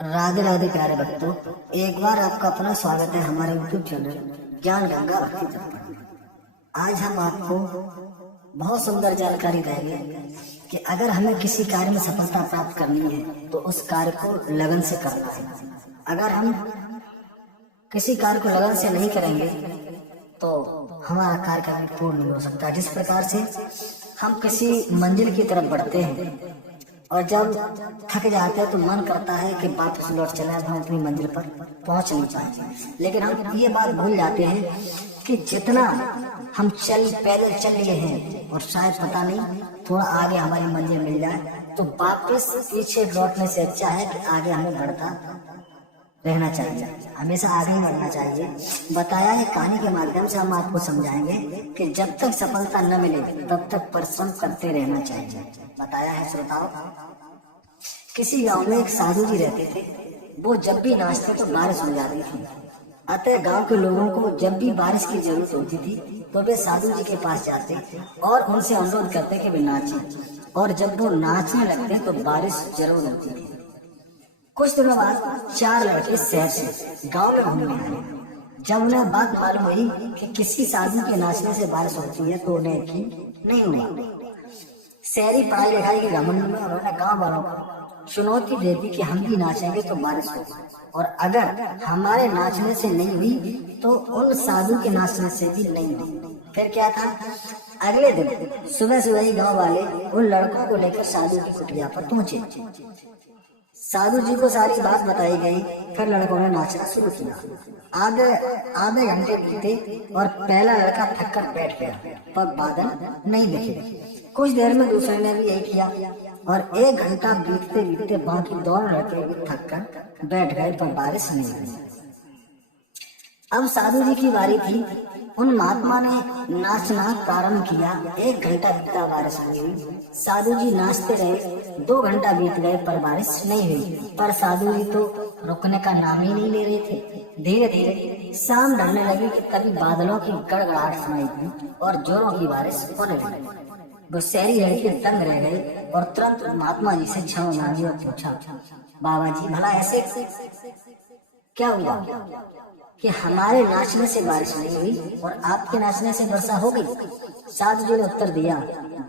राधे राधे प्यारे भक्तों, एक बार आपका अपना स्वागत है हमारे यूट्यूब चैनल ज्ञान गंगा भक्ति दर्पण। आज हम आपको बहुत सुंदर जानकारी देंगे कि अगर हमें किसी कार्य में सफलता प्राप्त करनी है तो उस कार्य को लगन से करना है। अगर हम किसी कार्य को लगन से नहीं करेंगे तो हमारा कार्य कभी पूर्ण नहीं हो सकता। जिस प्रकार से हम किसी मंजिल की तरफ बढ़ते हैं और जब थक जाते हैं तो मन करता है कि वापस लौट चले, हम अपनी मंजिल पर पहुंच नहीं पाए। लेकिन हम ये बात भूल जाते हैं कि जितना हम पैदल चल लिए हैं और शायद पता नहीं थोड़ा आगे हमारी मंजिल मिल जाए, तो वापस पीछे लौटने से अच्छा है कि आगे हमें बढ़ता रहना चाहिए, हमेशा आगे ही बढ़ना चाहिए। बताया है कहानी के माध्यम से हम आपको समझाएंगे कि जब तक सफलता न मिले तब तक परिश्रम करते रहना चाहिए। बताया है श्रोताओं, किसी गांव में एक साधु जी रहते थे। वो जब भी नाचते तो बारिश हो जाती थी। अतः गांव के लोगों को जब भी बारिश की जरूरत होती थी तो वे साधु जी के पास जाते और उनसे अनुरोध करते कि वे नाचें, और जब वो नाचने लगते तो बारिश जरूर होती थी। कुछ दिनों बाद 4 लड़के शहर से गांव में घूमने आए। जब उन्हें बात मालूम हुई कि किसी साधु के नाचने से बारिश होती है तो उन्हें यकीन नहीं हुआ। शहरी पढ़ाई लिखाई के घमंड में उन्होंने गांव वालों को चुनौती दे दी कि हम भी नाचेंगे तो बारिश होगी, और अगर हमारे नाचने से नहीं हुई तो उन साधु के नाचने से भी नहीं हुई। फिर क्या था, अगले दिन सुबह सुबह ही गांव वाले उन लड़कों को लेकर साधु की कुटिया पर पहुंचे। साधु जी को सारी बात बताई गई। फिर लड़कों ने नाचना शुरू किया। आधे घंटे बीते और पहला लड़का थक कर बैठ गया, पर बादल नहीं दिखे। कुछ देर में दूसरे ने भी यही किया और 1 घंटा बीतते बीतते बाकी दोनों लड़के भी थक कर बैठ गए, पर बारिश नहीं हुई। अब साधु जी की बारी थी। उन महात्मा ने नाचना प्रारंभ किया। 1 घंटा बीता, बारिश नहीं हुई। साधु जी नाचते रहे। 2 घंटा बीत गए पर बारिश नहीं हुई। पर साधु जी तो रुकने का नाम ही नहीं ले रहे थे। धीरे धीरे शाम ढलने लगी कि तभी बादलों की गड़गड़ाहट सुनाई दी और जोरों की बारिश होने लगी। वो शहरी लड़के दंग रह गए और तुरंत महात्मा जी से क्षमा मांगी और पूछा, बाबा जी भला ऐसे क्या हुआ कि हमारे नाचने से बारिश नहीं हुई और आपके नाचने से वर्षा हो गई? साधु जी ने उत्तर दिया,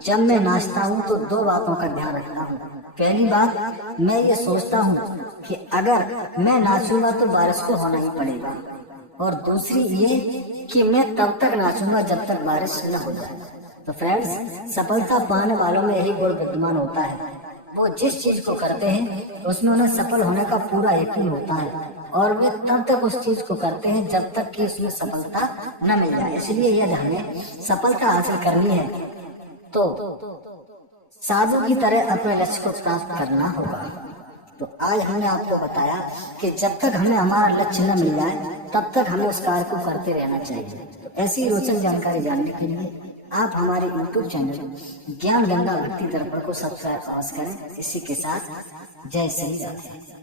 जब मैं नाचता हूँ तो 2 बातों का ध्यान रखता हूँ। पहली बात, मैं ये सोचता हूँ कि अगर मैं नाचूंगा तो बारिश को होना ही पड़ेगा, और दूसरी ये कि मैं तब तक नाचूंगा जब तक बारिश न हो जाए। तो फ्रेंड्स, सफलता पाने वालों में यही गुण विद्यमान होता है। वो जिस चीज को करते हैं उसमें उन्हें सफल होने का पूरा यकीन होता है, और वे तब तक उस चीज को करते हैं जब तक कि उसमें सफलता न मिल जाए। इसलिए यदि हमें सफलता हासिल करनी है तो साधु की तरह अपने लक्ष्य को प्राप्त करना होगा। तो आज हमने आपको बताया कि जब तक हमें हमारा लक्ष्य न मिल जाए तब तक हमें उस कार्य को करते रहना चाहिए। तो ऐसी रोचक जानकारी जानने के लिए आप हमारे यूट्यूब चैनल ज्ञान गंगा भक्ति दर्पण को सब्सक्राइब करें। इसी के साथ जय श्री राधे।